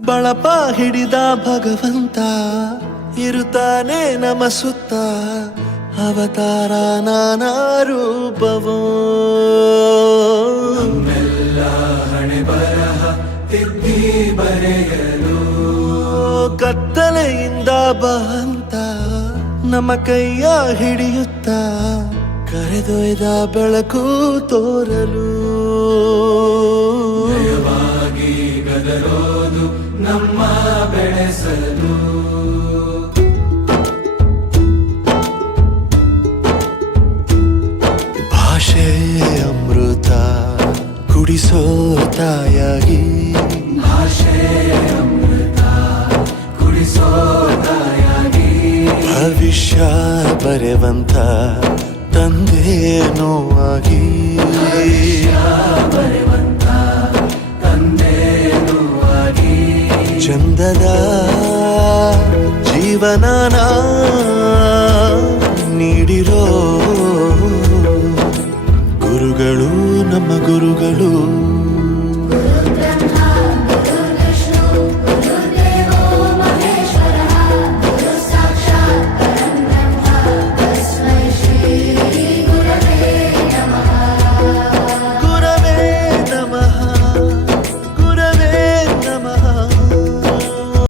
ಬಳಪ ಹಿಡಿದ ಭಗವಂತ ಇರುತ್ತಾನೆ ನಮ ಸುತ್ತ ಅವತಾರ ನಾನಾ ರೂಪವೋ ಹಣೆ ಬರಹ ತಿದ್ದಿ ಬರೆಯಲು ಕತ್ತಲೆಯಿಂದ ಬಂತ ನಮ್ಮ ಕೈಯ ಹಿಡಿಯುತ್ತ ಕರೆದೊಯ್ದ ಬೆಳಕು ತೋರಲು ಜಯವಾಗಿ ಗದರೋದು ನಮ್ಮ ಬೆಳೆಸಲು ಭಾಷೆ ಅಮೃತ ಕುಡಿಸೋ ತಾಯಾಗಿ ಭಾಷೆ ಅಮೃತ ಕುಡಿಸೋ ತಾಯಾಗಿ ಭವಿಷ್ಯ ಬರೆವಂತ ತಂದೇನೋ ಆಗಿ ಬರೆವಂತ ತಂದೇನೂ ಆಗಿ ಚಂದದ ಜೀವನನ ನೀಡಿರೋ ಗುರುಗಳು ನಮ್ಮ ಗುರುಗಳು